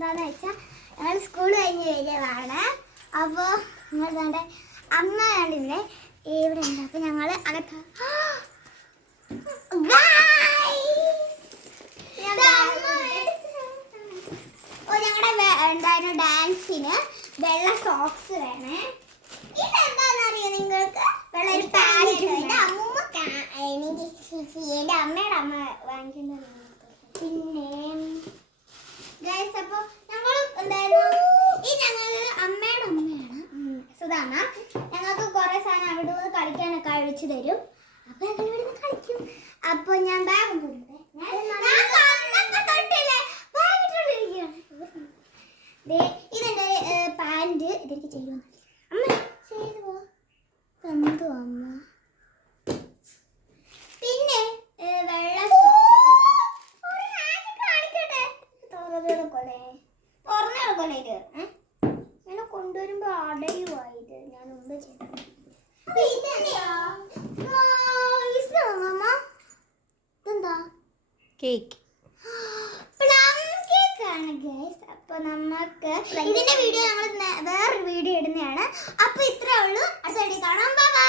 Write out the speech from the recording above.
എന്താണെന്ന് വെച്ചാൽ ഞങ്ങൾ സ്കൂൾ കഴിഞ്ഞ് വരികയാണ്. അപ്പോൾ ഞങ്ങൾ അമ്മ കണ്ടില്ലേ ഇവിടെ ഉണ്ട്. അപ്പോൾ ഞങ്ങൾ അകത്ത് ഞങ്ങളുടെ എന്തായാലും ഡാൻസിന് വെള്ള സോക്സ് വേണേ. ഇതെന്താണെന്നറിയോ നിങ്ങൾക്ക്? വെള്ള ഒരു പാൻറ്. എൻ്റെ അമ്മയുടെ അമ്മ വാങ്ങിക്കുന്നത്. പിന്നെ ഗൈസ് അപ്പോൾ ഞങ്ങൾ എന്തായാലും ഞങ്ങൾ അമ്മയുടെ അമ്മയാണ് സുധാമ. ഞങ്ങൾക്ക് കുറേ സാധനം അവിടെ നിന്ന് കളിക്കാനൊക്കെ അഴിച്ചു തരും. അപ്പോൾ ഞങ്ങൾ ഇവിടെ നിന്ന് കളിക്കും. അപ്പോൾ ഞാൻ ബാഗ് കൊടുത്തേ. ഇതെന്റെ പാൻറ്. ഇതെനിക്ക് ചെയ്യുമോ അമ്മ? ചെയ്തു പോ എന്തോ അമ്മ. പിന്നെ വെള്ള കാണിക്കട്ടെ. തുറന്നേക്കൊല്ലേ ഇത് എന്നെ കൊണ്ടുവരുമ്പോ അടയുവായത്. ഞാൻ മുമ്പ് ചെയ്തു. ഇതെന്താ? കേക്ക്. അപ്പൊ നമുക്ക് ഇതിന്റെ വീഡിയോ ഞങ്ങൾ വേറൊരു വീഡിയോ ഇടുന്നതാണ്. അപ്പൊ ഇത്രേ ഉള്ളൂ. അടുത്ത വീഡിയോ കാണാം. ബൈ.